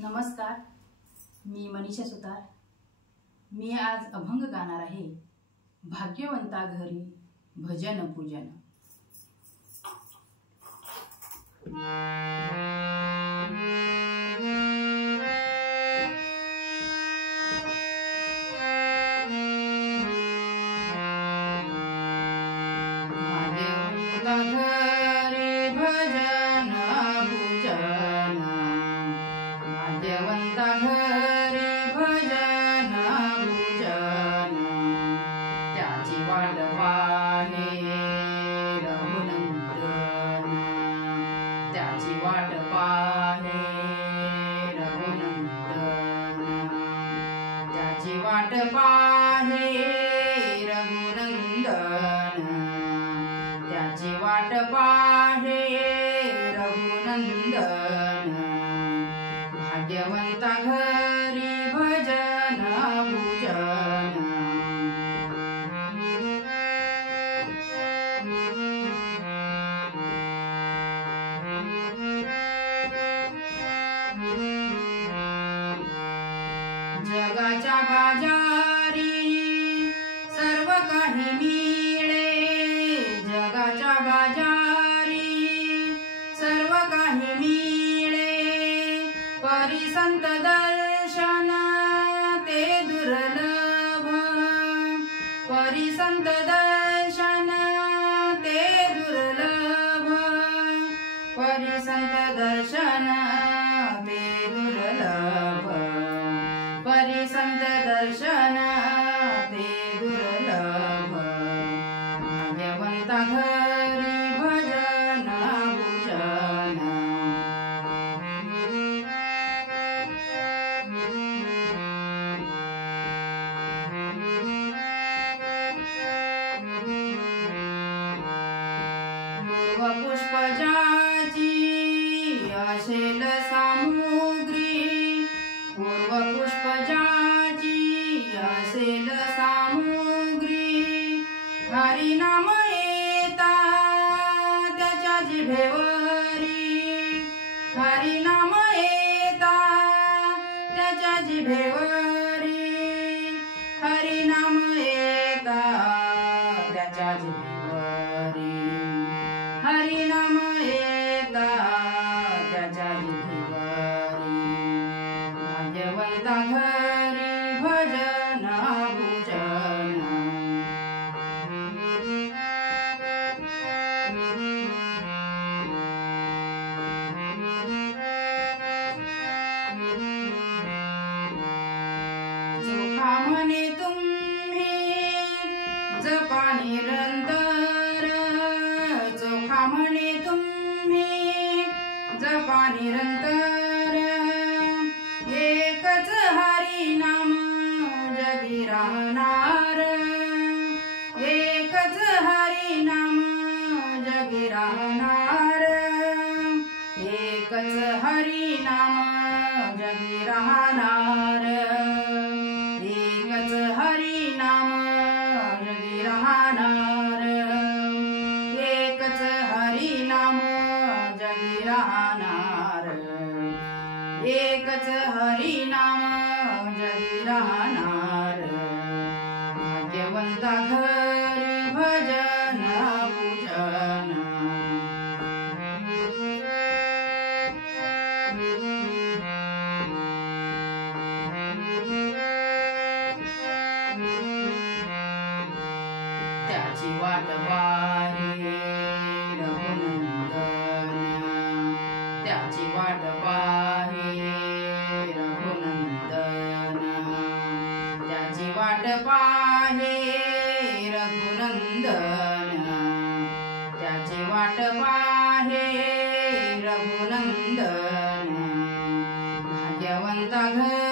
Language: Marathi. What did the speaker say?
नमस्कार, मी मनीषा सुतार। मी आज अभंग गाणार आहे। भाग्यवंता घरी भजन पूजन। भाग्यवंता घरी भजन पूजन। भाग्यवंता घरी भजन पूजन। त्याची वाट पाहे रघुनंदन। त्याची वाट पाहे रघुनंदन। त्याची वाट पाहे रघुनंदन। त्याची वाट पाहे रघुनंदन। भाग्यवंता घरी भजन पूजन। जगाच्या बाजारी सर्व काही मिळे। जगाच्या बाजारी सर्व काही मिळे। परी संत दर्शन ते दुर्लभ। परी संत दर्शन ते दुर्लभ। परी संत दर्शन ते दुर्लभ। परी संत दर्शन ते दुर्लभ। भाग्यवंता घरी भजन पूजन। पूर्व पुष्प ज्याची असेल सामुग्री। पूर्व पुष्प ज्याची असेल सामुग्री। हरी नाम येता त्याच्या जिभेवरी। हरी नाम येता त्याच्या जिभेवरी। हरी नाम येता त्याच्या जिभेवरी। हरी नाम येता त्याच्या जिभेवरी। भाग्यवंता घरी भजन पूजन। जोखा म्हणे तुम्ही जपा निरंतर। जोखा म्हणे तुम्ही जपा निरंतर। एकच हरी नाम जगी राहणार। एकच हरी नाम जगी राहणार। एकच हरी नाम जगी राहणार। एकच हरी नाम जगी राहणार। एकच हरी नाम जगी राहणार। एकच हरी नाम जगी राहणार। भाग्यवंता घरी भजन पूजन। त्याची वाट पाहे रघुनंदन। त्याची वाट पाहे रघुनंदन। त्याची वाट पाहे रघुनंदन। त्याची वाट पाहे रघुनंदन। भाग्यवंता घरी